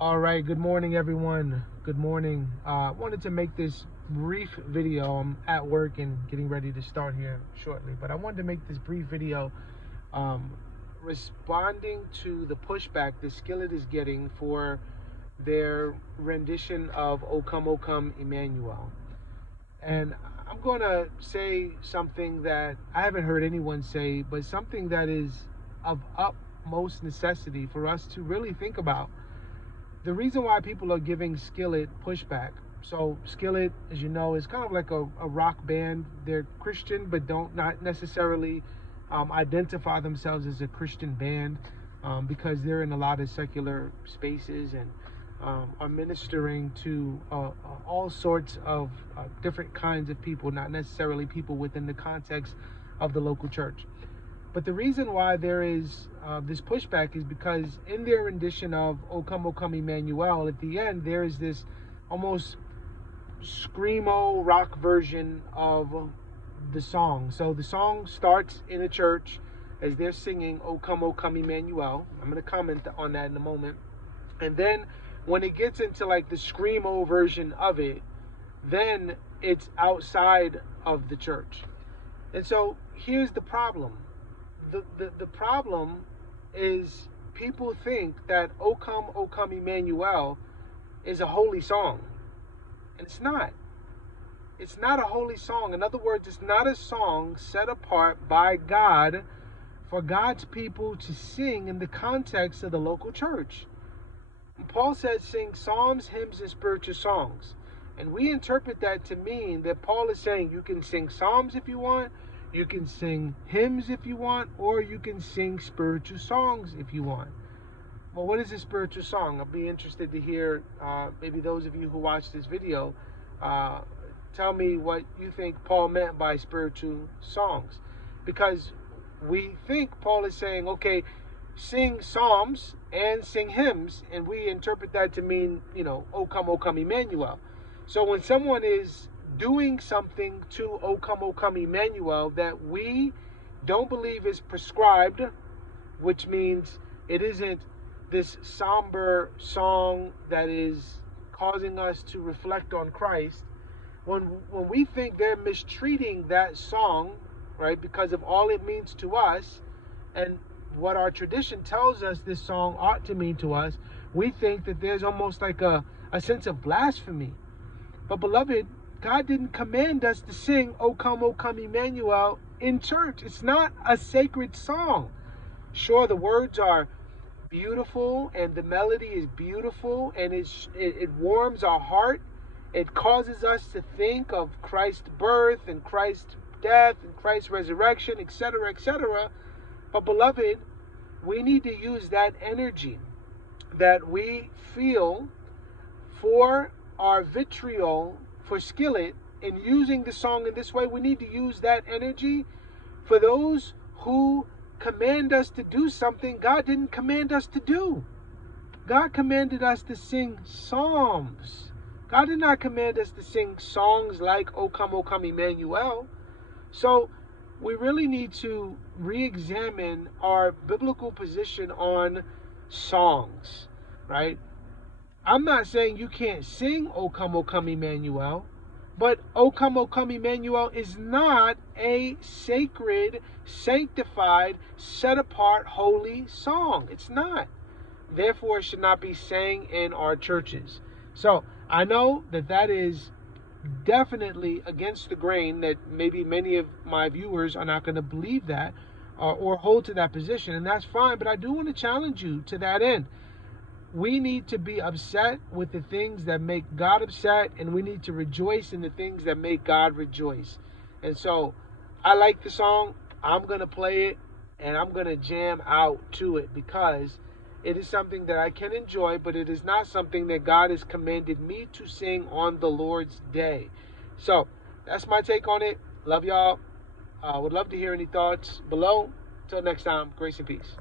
All right, good morning, everyone. Good morning. I wanted to make this brief video. I'm at work and getting ready to start here shortly, but I wanted to make this brief video responding to the pushback that Skillet is getting for their rendition of O Come, Emmanuel. And I'm going to say something that I haven't heard anyone say, but something that is of utmost necessity for us to really think about. The reason why people are giving Skillet pushback. So Skillet, as you know, is kind of like a rock band. They're Christian, but don't not necessarily identify themselves as a Christian band because they're in a lot of secular spaces and are ministering to all sorts of different kinds of people, not necessarily people within the context of the local church. But the reason why there is this pushback is because in their rendition of O Come, Emmanuel, at the end, there is this almost screamo rock version of the song. So the song starts in a church as they're singing O Come, Emmanuel. I'm going to comment on that in a moment. And then when it gets into like the screamo version of it, then it's outside of the church. And so here's the problem. The problem is people think that O Come, Emmanuel is a holy song. And it's not. It's not a holy song. In other words, it's not a song set apart by God for God's people to sing in the context of the local church. And Paul says sing psalms, hymns, and spiritual songs. And we interpret that to mean that Paul is saying you can sing psalms if you want, you can sing hymns if you want, or you can sing spiritual songs if you want. Well, what is a spiritual song? I'll be interested to hear, maybe those of you who watch this video, tell me what you think Paul meant by spiritual songs. Because we think Paul is saying, okay, sing psalms and sing hymns, and we interpret that to mean, O Come, Emmanuel. So when someone is doing something to O Come, Emmanuel that we don't believe is prescribed, which means it isn't this somber song that is causing us to reflect on Christ, when we think they're mistreating that song, right, because of all it means to us and what our tradition tells us this song ought to mean to us, we think that there's almost like a sense of blasphemy. But beloved, God didn't command us to sing O Come, Emmanuel in church. It's not a sacred song. Sure, the words are beautiful and the melody is beautiful and it warms our heart. It causes us to think of Christ's birth and Christ's death and Christ's resurrection, etc., etc. But beloved, we need to use that energy that we feel for our vitriol for Skillet in using the song in this way. We need to use that energy for those who command us to do something God didn't command us to do. God commanded us to sing psalms. God did not command us to sing songs like O Come, Emmanuel. So we really need to re-examine our biblical position on songs, right? I'm not saying you can't sing O Come, Emmanuel, but O Come, Emmanuel is not a sacred, sanctified, set-apart, holy song. It's not. Therefore, it should not be sang in our churches. So I know that is definitely against the grain, that maybe many of my viewers are not going to believe that or hold to that position, and that's fine, but I do want to challenge you to that end. We need to be upset with the things that make God upset, and we need to rejoice in the things that make God rejoice. And so I like the song. I'm going to play it, and I'm going to jam out to it because it is something that I can enjoy, but it is not something that God has commanded me to sing on the Lord's day. So that's my take on it. Love y'all. Would love to hear any thoughts below. Until next time, grace and peace.